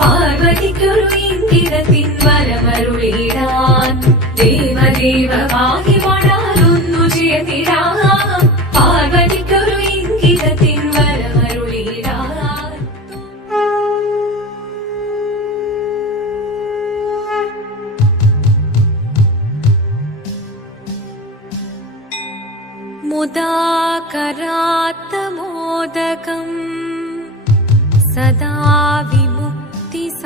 പാർവതിക്കൊരു ഇംഗിതത്തിൻ വരമരുളിടാൻ ദേവദേവമായി വാഴാനൊന്നു ചേർന്നിടാം പാർവതിക്കൊരു ഇംഗിതത്തിൻ വരമരുളിടാൻ. മുദാകരാത്തമോദകം സദാ വിമുക്തിസാധകം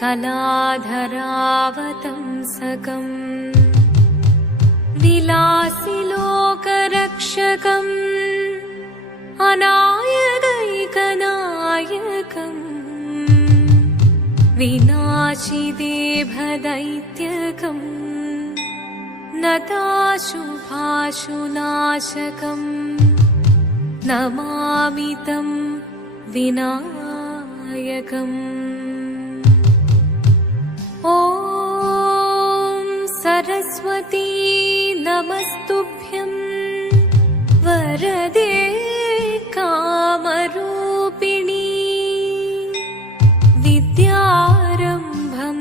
കലാധരാവതംസകം വിലാസിലോകരക്ഷകം അനായകൈകനായകം വിനാശിദേഭദൈത്യകം നതാശുഭാശുനാശകം നമാമി തം വിനായകം. ഓം സരസ്വതീ നമസ്തുഭ്യം വരദേ കാമരൂപിണീ വിദ്യാരംഭം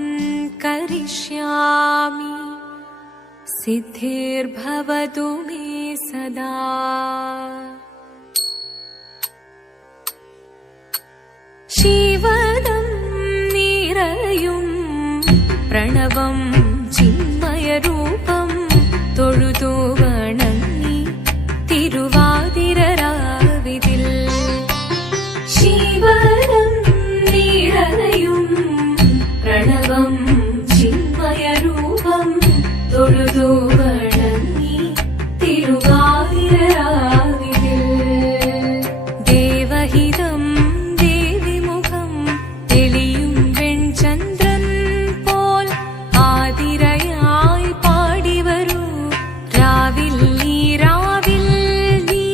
കരിഷ്യാമി സിദ്ധിർഭവതു മേ സദാ. ശിവദം നിറയും പ്രണവം ചിന്മയരൂപം തൊഴുതു വണങ്ങി തിരുവാതിരരാവിതിൽ. ശിവദം നിറയും പ്രണവം ചിന്മയരൂപം തൊഴുതു വണങ്ങി തിരുവാതിരരാവിതിൽ. ദേവഹിതം ദേവിമുഖം തെളിയും വെൺചന്ദ്രൻ പോൽ ആതിരയായി പാടിവരൂ രാവിൽ നീ രാവിൽ നീ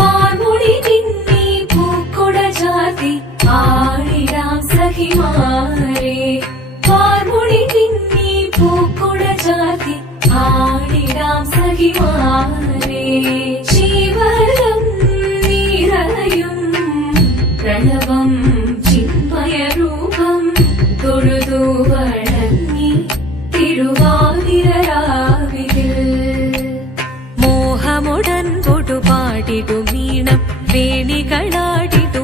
വാർമുടി നിന്നീ പൂക്കൊട ചാർത്തി ആടിടാം സഖിമാരെ. വാർമുടി നിന്നീ പൂക്കൊട ചാർത്തി ആടിടാം സഖിമാരെ. ശിവദം നിറയും പ്രണവം ചിന്മയരൂപം തൊഴുതു വണങ്ങി തിരുവാതിരരാവിതിൽ. മോഹമുടൻ പൊടുപാടിടുമീണം വേണികളാടിടുമീരടി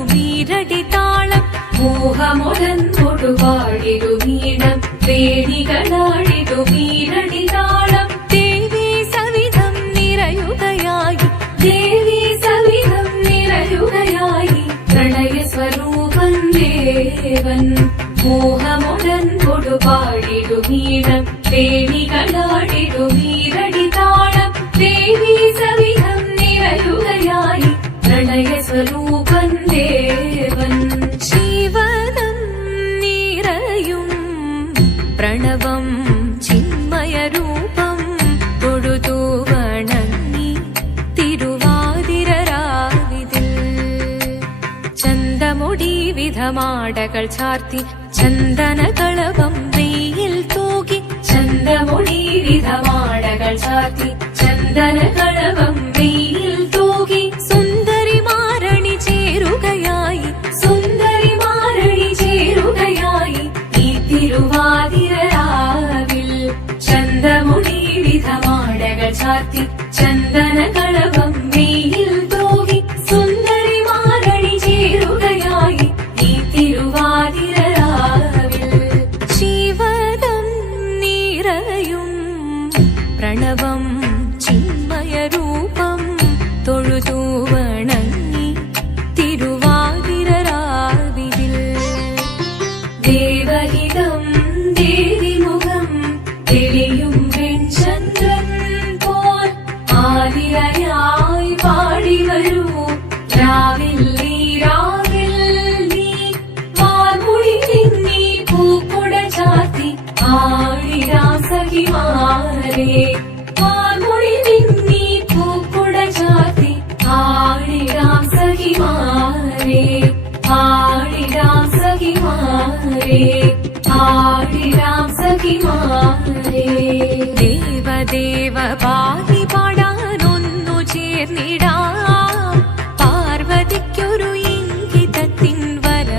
താളം. മോഹമുടൻ പൊടുപാടിടുമീണം വേണികളാടിടുമീരടി താളം. ദേവി സവിധം നിറയുകയായി ദേവി സവിധം നിറയുകയായി പ്രണയസ്വരൂപൻ ദേവൻ. മോഹമുടൻ കൊടുപാടിടുമീണം വേണികളാടിടുമീരടി താളം. ദേവി സവിധം നിറയുകയായി പ്രണയസ്വരൂപൻ ദേവൻ. ശിവദം നിറയും പ്രണവം ചിന്മയരൂപം തൊഴുതു വണങ്ങി തിരുവാതിരരാവിതിൽ. ചന്തമുടി വിധമാടകൾ ചാർത്തി ചന്ദനകളവം വെയിൽ തൂകി. ചന്തമുടി വിധമാടകൾ ചാർത്തി ചന്ദനകളവം വെയിൽ തൂകി. സുന്ദരിമാരണി ചേരുകയായി സുന്ദരിമാരണി ചേരുകയായി ഈ തിരുവാതിരരാവിൽ. ചന്തമുടി വിധമാടകൾ ചാർത്തി ചന്ദനകളവം വെയിൽ തൂകി. സുന്ദരിമാരണി ചേരുകയായി ഈ തിരുവാതിരരാവിൽ. ശിവദം നിറയും പ്രണവം ചിന്മയരൂപം തൊഴുതു വണങ്ങി തിരുവാതിരരാവിതിൽ. ദേവഹിതം ദേവിമുഖം തെളിയും വെൺചന്ദ്രൻ പോൽ ആതിരയായി പാടിവരൂ രാവിൽ നീ രാവിൽ നീ വാർമുടി നിന്നീ പൂക്കൊട ചാർത്തി ആടിടാം സഖിമാരെ. വാർമുടി നിന്നീ പൂക്കൊട ചാർത്തി ആടിടാം സഖിമാരെ. ആടിടാം സഖിമാരെ ആടിടാം സഖിമാരെ. ദേവദേവ പാടി പാടാനൊന്നു ചേർന്നിടാം പാർവതിക്കൊരു ഇംഗിതത്തിൻ വര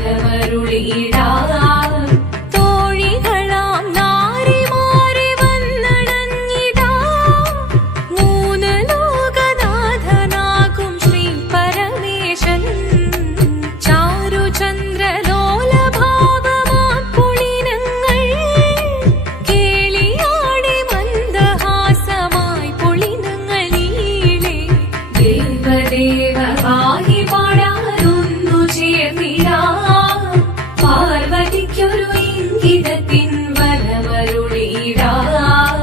വരമരുളിയിടാം തോഴികളാം നാരിമാരെ വന്നണഞ്ഞിടാ മൂന്ന് ലോകനാഥനാകും ശ്രീ പരമേശൻ ചാരുചന്ദ്രലോലഭാവമാം പുളിനങ്ങൾ കേളിയാടി മന്ദഹാസമായി പുളിനങ്ങൾ നീളെ ദേവദേവ പാഹി പാടാനൊന്നു ചേർന്നിടാം പാർവതിക്കൊരു ഇംഗിതത്തിൻ വരമരുളിയിടാൻ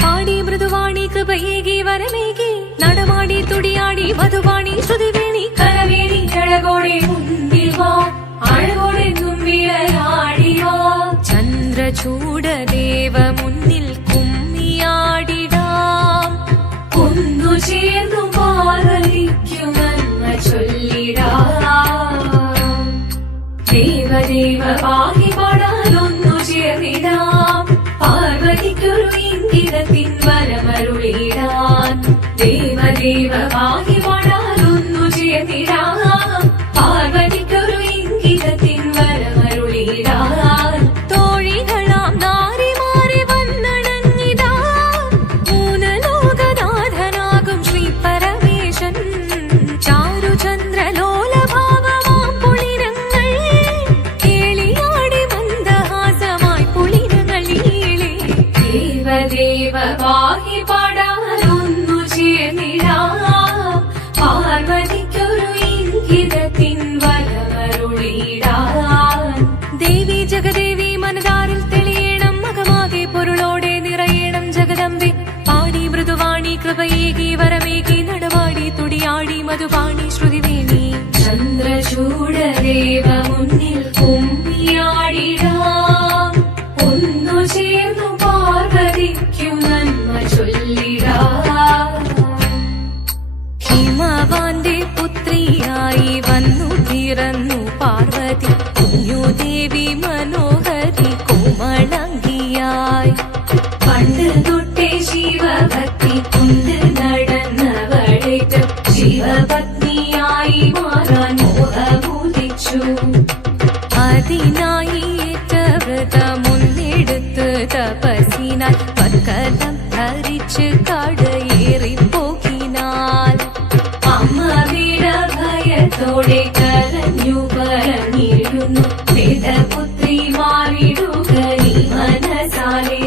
പാടി മൃദുവാണി കൃപയേകി വരമേകി നടമാടി തുടിയാടി മധുവാണി ശ്രുതിവേണി കരവേണി അഴകോടെ മുന്നിൽ വാ അഴകോടെ തുമ്പിളയാടി വാ ചന്ദ്രചൂടദേവ മുന്നിൽ കുമ്മിയാടിടാം ഒന്നു ചേർന്നു പാർവതിക്കു നന്മ ചൊല്ലിടാം ദേവദേവ പാഹി പാടാനൊന്നു ചേർന്നിടാം പാർവതിക്കൊരു ഇംഗിതത്തിൻ വരമരുളിടാൻ ദേവദേവ പാഹി പാടാനൊന്നു ചേർന്നിടാം പാർവതിക്കൊരു ഇംഗിതത്തിൻ വരമരുളിടാൻ തോഴികളാം നാരിമാരെ വന്നണഞ്ഞിടാ മൂന്ന് ലോകനാഥനാകും ശ്രീ പരമേശൻ ചാരുചന്ദ്രലോലഭാവമാം പുളിനങ്ങൾ കേളിയാടി മന്ദഹാസമായി പുളിനങ്ങൾ നീളെ ദേവദേവ പാഹി പാടാനൊന്നു ചേർന്നിടാം പാർവതിക്കൊരു ഇംഗിതത്തിൻ വരമരുളിടാൻ ദേവി ജഗദേവി മനതാരിൽ തെളിയണം മകമാകെ പൊരുളോടെ നിറയണം ജഗദമ്പെ പാടി മൃദുവാണി കൃപയേകി വരമേകി നടവാടി തുടിയാടി മധുവാണി ശ്രുതിവേണി ചന്ദ്രചൂടദേവ മുന്നിൽ കുമ്മിയാടിടാം ഒന്നു ചേർന്നു പാർവതിക്കു നന്മ ചൊല്ലിടാം ഹിമവാന്റെ പുത്രിയായി വന്നു പിറന്നു പാർവതി കുഞ്ഞുദേവി മനോഹരി കോമളങ്കിയായി പണ്ട് തൊട്ടേ ശിവഭക്തി കൊണ്ട് നടന്നവളേറ്റ് ശിവപത്നിയായി മാറാൻ മോഹമുദിച്ചു അതിനായി ഏറ്റ വ്രതമൊന്നെടുത്ത് തപസിനാൽ പക്കലം ധരിച്ച് കടയേറിപ്പോകിനാൽ അമ്മ വീട ഭയത്തോടെ കരഞ്ഞു പറഞ്ഞിരുന്നു വേദപുത്രി മാറിടുക നീ മനസാലെ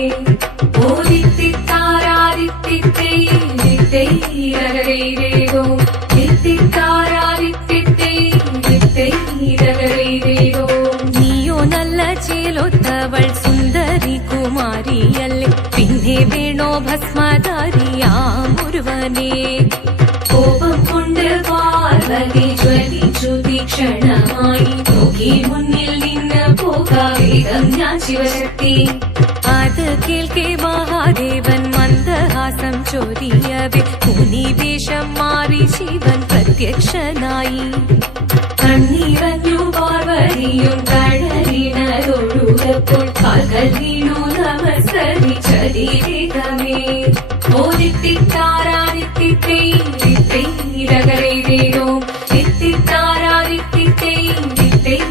ഓദിത്തിത്താരാദിത്തിത്തേരോ തിത്തിത്താരാദിത്തിത്തേരോ നീയോ നല്ല ചേലൊത്തവൾ സുന്ദരി കുമാരിയല്ലേ പിന്നെ വേണോ ഭസ്മധാരിയാമൊരുവനെ കോപം കൊണ്ട് പാർവതി ജ്വലിച്ചു തീക്ഷണമായി നോക്കി മുന്നിൽ നിന്ന് പോകാവേഗം ഞാൻ ശിവശക്തി അത് കേൾക്കെ മഹാദേവൻ മന്ദഹാസം ചൊരിയവേ മുനിവേഷം മാറി ശിവൻ പ്രത്യക്ഷനായി കണ്ണീറഞ്ഞു പാർവതിയും കഴലിനതൊഴുകപ്പോൾ കാൽകൾ വീണു നമസ്കരിച്ചതിരേഖമേ ഓദിത്തിത്താരാദിത്തിത്തേരോ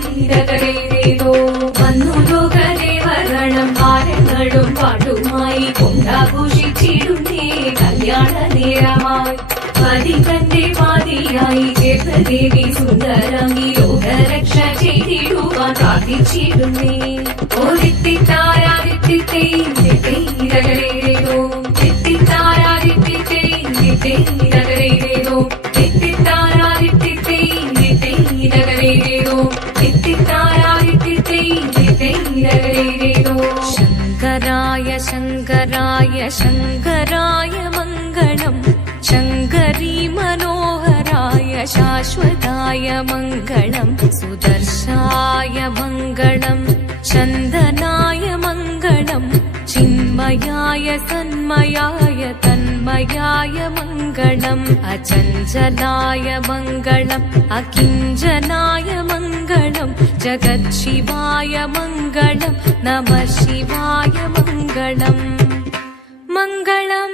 തിത്തിത്താരാദിത്തിത്തേരോ വന്നു ലോകദേവഗണം ഭാരങ്ങളും പാട്ടുമായി കൊണ്ടാഘോഷിച്ചിടുന്നേ കല്യാണ നേരമായി പതികന്റെ പാതിയായി ചേർന്ന ദേവി സുന്ദരാംഗി ലോകരക്ഷ ചെയ്തിടുവാൻ പ്രാർത്ഥിച്ചിടുന്നേ ഓദിത്തിത്താരാദിത്തിത്തേരോ തിത്തിത്താരാദിത്തിത്തേരോ തിത്തിത്താരാദിത്തിത്തേരോ തിത്തിത്താരാദിത്തിത്തേരോ ശങ്കരായ ശങ്കരായ ശങ്കരായ മംഗളം ശങ്കരീ മനോഹരായ ശാശ്വതായ മംഗളം സുദർശായ മംഗളം ചന്ദനായ മംഗളം ചിന്മയായ സന്മയായ തന്മയായ മംഗളം അചഞ്ചലായ മംഗളം അകിഞ്ചനായ മംഗളം ജഗത്ശിവായ മംഗളം നമഃ ശിവായ മംഗളം മംഗളം